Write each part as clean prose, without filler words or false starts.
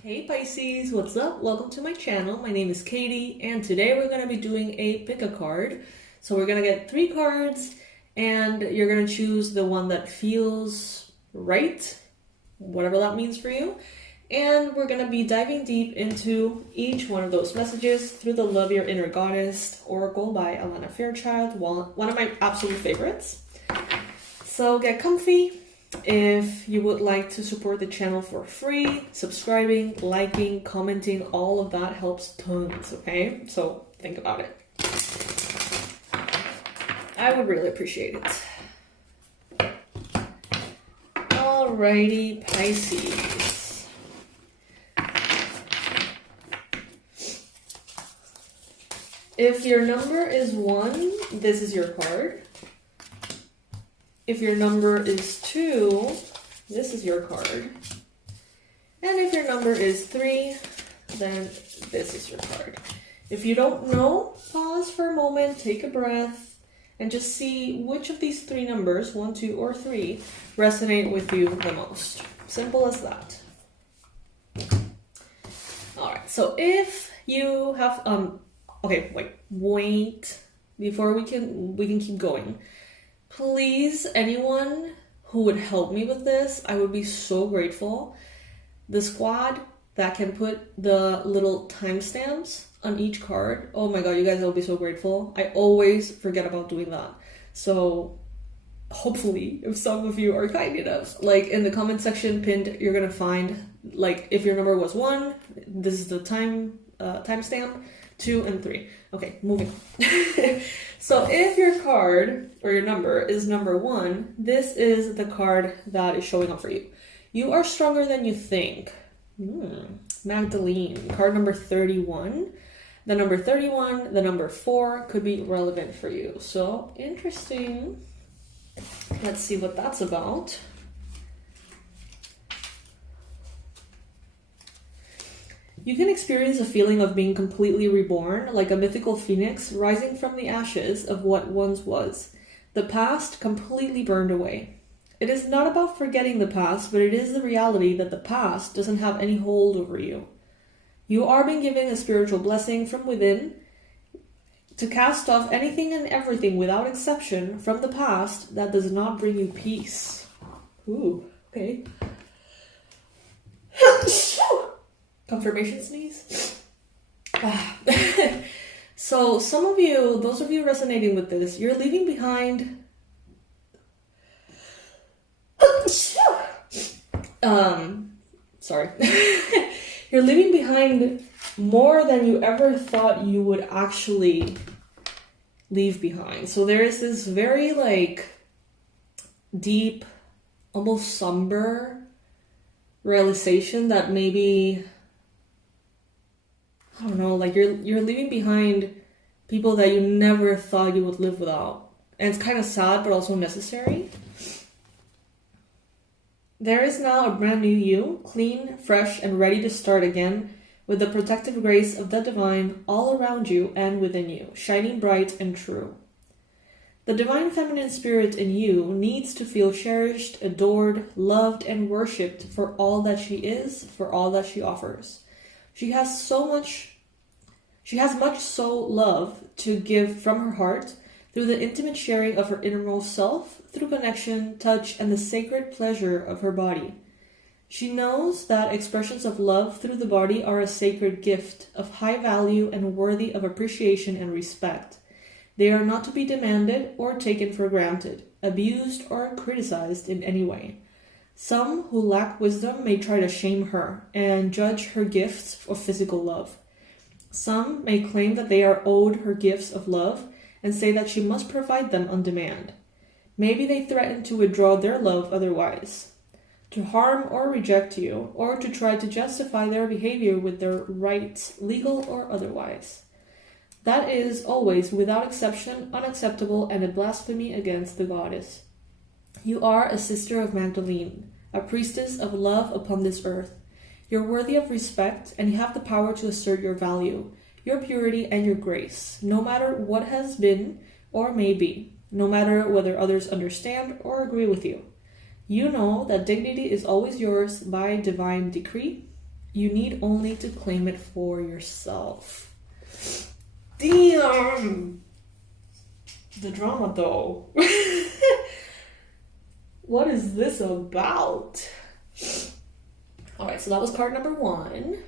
Hey Pisces, what's up? Welcome to my channel. My name is Katie, and today we're going to be doing a pick a card. So we're going to get 3 cards, and you're going to choose the one that feels right, whatever that means for you. And we're going to be diving deep into each one of those messages through the Love Your Inner Goddess Oracle by Alana Fairchild, one of my absolute favorites. So get comfy. If you would like to support the channel for free, subscribing, liking, commenting, all of that helps tons, okay? So think about it. I would really appreciate it. Alrighty, Pisces. If your number is 1, this is your card. If your number is 2, this is your card. And if your number is 3, then this is your card. If you don't know, pause for a moment, take a breath, and just see which of these 3 numbers, 1, 2, or 3, resonate with you the most. Simple as that. Alright, so if you have, okay, wait, before we can keep going. Please, anyone who would help me with this, I would be so grateful. The squad that can put the little timestamps on each card. Oh my god, you guys will be so grateful. I always forget about doing that. So hopefully, if some of you are kind enough, like in the comment section pinned, you're gonna find, like, if your number was 1, this is the timestamp, 2 and 3. Okay, moving on. So if your card or your number is number 1, this is the card that is showing up for you. You are stronger than you think. Magdalene, card number 31. The number 31, the number 4 could be relevant for you. So interesting. Let's see what that's about. You can experience a feeling of being completely reborn, like a mythical phoenix rising from the ashes of what once was. The past completely burned away. It is not about forgetting the past, but it is the reality that the past doesn't have any hold over you. You are being given a spiritual blessing from within to cast off anything and everything without exception from the past that does not bring you peace. Ooh, okay. Confirmation sneeze. So some of you, those of you resonating with this, you're leaving behind sorry. You're leaving behind more than you ever thought you would actually leave behind. So there is this very deep, almost somber realization that maybe, I don't know, you're leaving behind people that you never thought you would live without. And it's kind of sad, but also necessary. There is now a brand new you, clean, fresh, and ready to start again, with the protective grace of the divine all around you and within you, shining bright and true. The divine feminine spirit in you needs to feel cherished, adored, loved, and worshipped for all that she is, for all that she offers. She has much soul love to give from her heart through the intimate sharing of her innermost self, through connection, touch, and the sacred pleasure of her body. She knows that expressions of love through the body are a sacred gift of high value and worthy of appreciation and respect. They are not to be demanded or taken for granted, abused or criticized in any way. Some who lack wisdom may try to shame her and judge her gifts of physical love. Some may claim that they are owed her gifts of love and say that she must provide them on demand. Maybe they threaten to withdraw their love otherwise, to harm or reject you, or to try to justify their behavior with their rights, legal or otherwise. That is always, without exception, unacceptable and a blasphemy against the goddess. You are a sister of Magdalene, a priestess of love upon this earth. You're worthy of respect, and you have the power to assert your value, your purity, and your grace, no matter what has been or may be, no matter whether others understand or agree with you. You know that dignity is always yours by divine decree, You need only to claim it for yourself. Damn! The drama though. What is this about? Alright, so that was card number 1.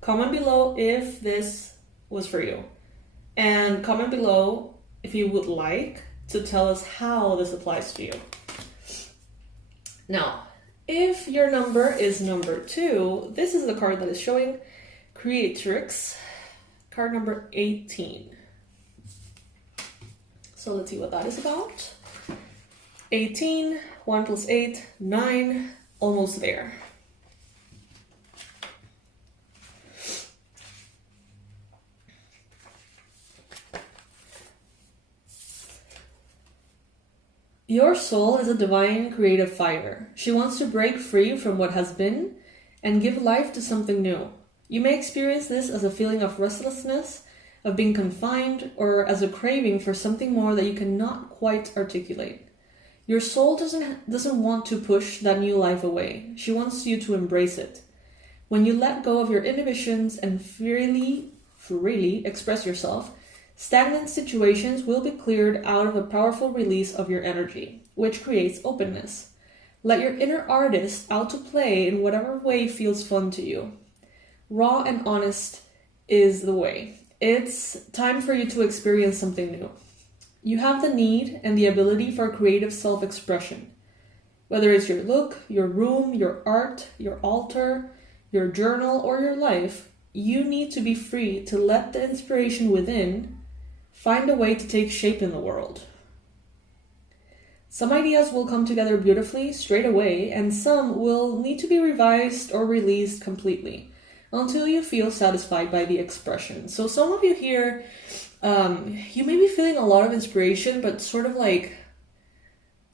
Comment below if this was for you. And comment below if you would like to tell us how this applies to you. Now, if your number is number 2, this is the card that is showing Creatrix, card number 18. So let's see what that is about. 18, 1 plus 8, 9, almost there. Your soul is a divine creative fire. She wants to break free from what has been and give life to something new. You may experience this as a feeling of restlessness, of being confined, or as a craving for something more that you cannot quite articulate. Your soul doesn't want to push that new life away. She wants you to embrace it. When you let go of your inhibitions and freely express yourself, stagnant situations will be cleared out of a powerful release of your energy, which creates openness. Let your inner artist out to play in whatever way feels fun to you. Raw and honest is the way. It's time for you to experience something new. You have the need and the ability for creative self-expression. Whether it's your look, your room, your art, your altar, your journal, or your life, you need to be free to let the inspiration within find a way to take shape in the world. Some ideas will come together beautifully straight away, and some will need to be revised or released completely until you feel satisfied by the expression. So some of you here, you may be feeling a lot of inspiration, but sort of like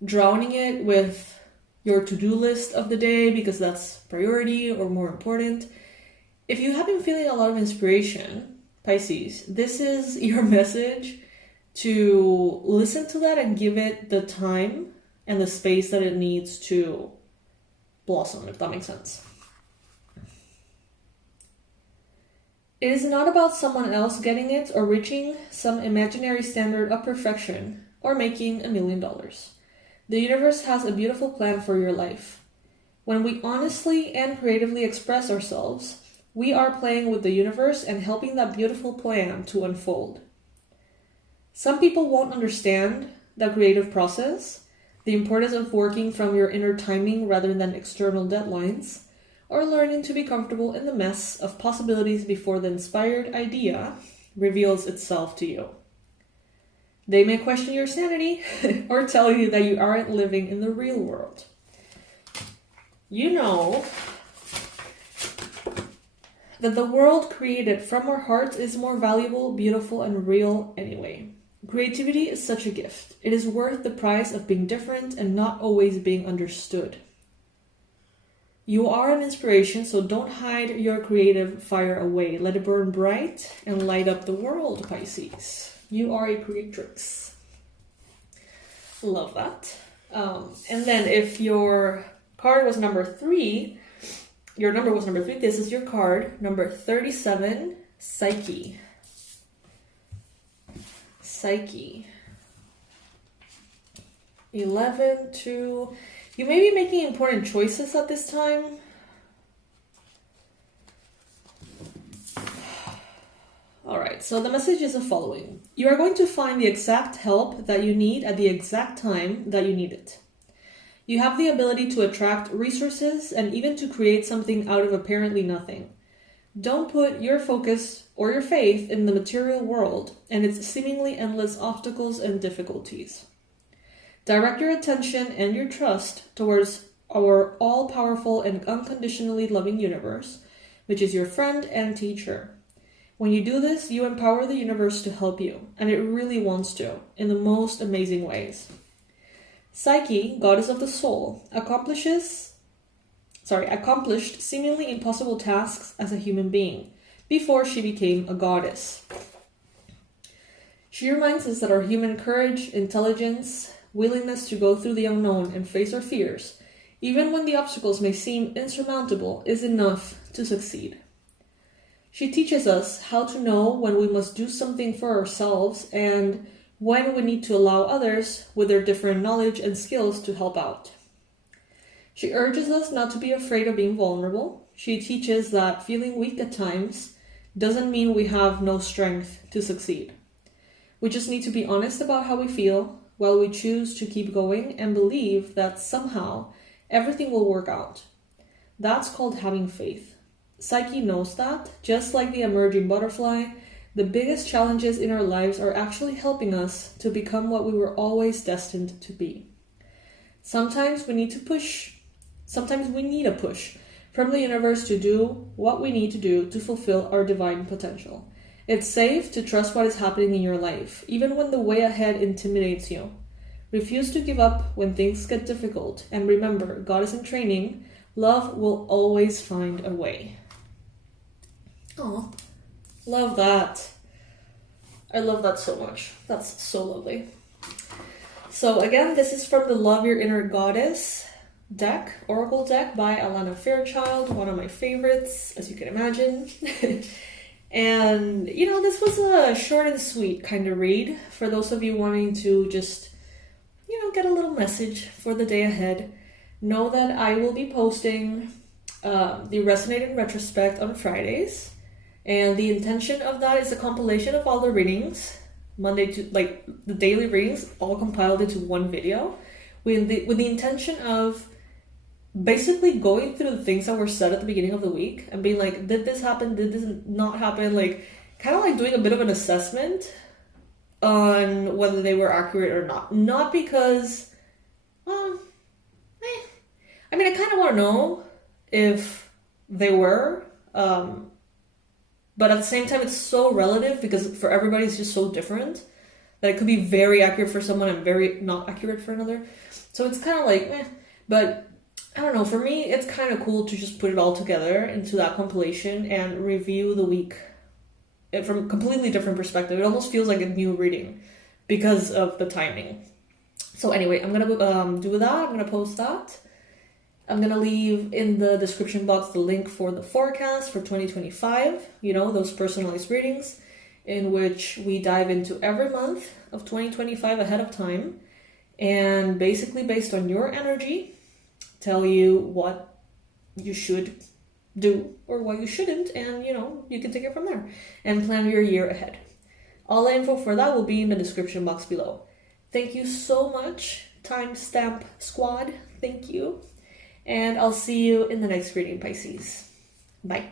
drowning it with your to-do list of the day because that's priority or more important. If you have been feeling a lot of inspiration, Pisces, this is your message to listen to that and give it the time and the space that it needs to blossom, if that makes sense. It is not about someone else getting it or reaching some imaginary standard of perfection or making $1 million. The universe has a beautiful plan for your life. When we honestly and creatively express ourselves, we are playing with the universe and helping that beautiful plan to unfold. Some people won't understand the creative process, the importance of working from your inner timing rather than external deadlines, or learning to be comfortable in the mess of possibilities before the inspired idea reveals itself to you. They may question your sanity or tell you that you aren't living in the real world. You know that the world created from our hearts is more valuable, beautiful, and real anyway. Creativity is such a gift. It is worth the price of being different and not always being understood. You are an inspiration, so don't hide your creative fire away. Let it burn bright and light up the world, Pisces. You are a creatrix. Love that. And then if your card was number 3, your number was number 3, this is your card, number 37, Psyche. Psyche. 11, 2... You may be making important choices at this time. Alright, so the message is the following. You are going to find the exact help that you need at the exact time that you need it. You have the ability to attract resources and even to create something out of apparently nothing. Don't put your focus or your faith in the material world and its seemingly endless obstacles and difficulties. Direct your attention and your trust towards our all-powerful and unconditionally loving universe, which is your friend and teacher. When you do this, you empower the universe to help you, and it really wants to, in the most amazing ways. Psyche, goddess of the soul, accomplished seemingly impossible tasks as a human being before she became a goddess. She reminds us that our human courage, intelligence, willingness to go through the unknown and face our fears even when the obstacles may seem insurmountable, is enough to succeed. She teaches us how to know when we must do something for ourselves and when we need to allow others with their different knowledge and skills to help out. She urges us not to be afraid of being vulnerable. She teaches that feeling weak at times doesn't mean we have no strength to succeed. We just need to be honest about how we feel while we choose to keep going and believe that somehow everything will work out. That's called having faith. Psyche knows that, just like the emerging butterfly, the biggest challenges in our lives are actually helping us to become what we were always destined to be. Sometimes we need a push from the universe to do what we need to do to fulfill our divine potential. It's safe to trust what is happening in your life, even when the way ahead intimidates you. Refuse to give up when things get difficult, and remember, God is in training. Love will always find a way. Oh, love that. I love that so much. That's so lovely. So again, this is from the Love Your Inner Goddess deck, Oracle deck by Alana Fairchild, one of my favorites, as you can imagine. And, this was a short and sweet kind of read for those of you wanting to just, get a little message for the day ahead. Know that I will be posting the Resonated Retrospect on Fridays. And the intention of that is a compilation of all the readings, the daily readings, all compiled into one video, with the intention of basically going through the things that were said at the beginning of the week and being like, did this happen? Did this not happen? Kind of doing a bit of an assessment on whether they were accurate or not. Not because, I kind of want to know if they were, but at the same time, it's so relative because for everybody, it's just so different that it could be very accurate for someone and very not accurate for another. So it's kind of but I don't know, for me, it's kind of cool to just put it all together into that compilation and review the week from a completely different perspective. It almost feels like a new reading because of the timing. So anyway, I'm going to do that. I'm going to post that. I'm going to leave in the description box the link for the forecast for 2025, those personalized readings in which we dive into every month of 2025 ahead of time and basically based on your energy, tell you what you should do or what you shouldn't, and you can take it from there and plan your year ahead. All the info for that will be in the description box below. Thank you so much, Timestamp Squad. Thank you. And I'll see you in the next reading, Pisces. Bye.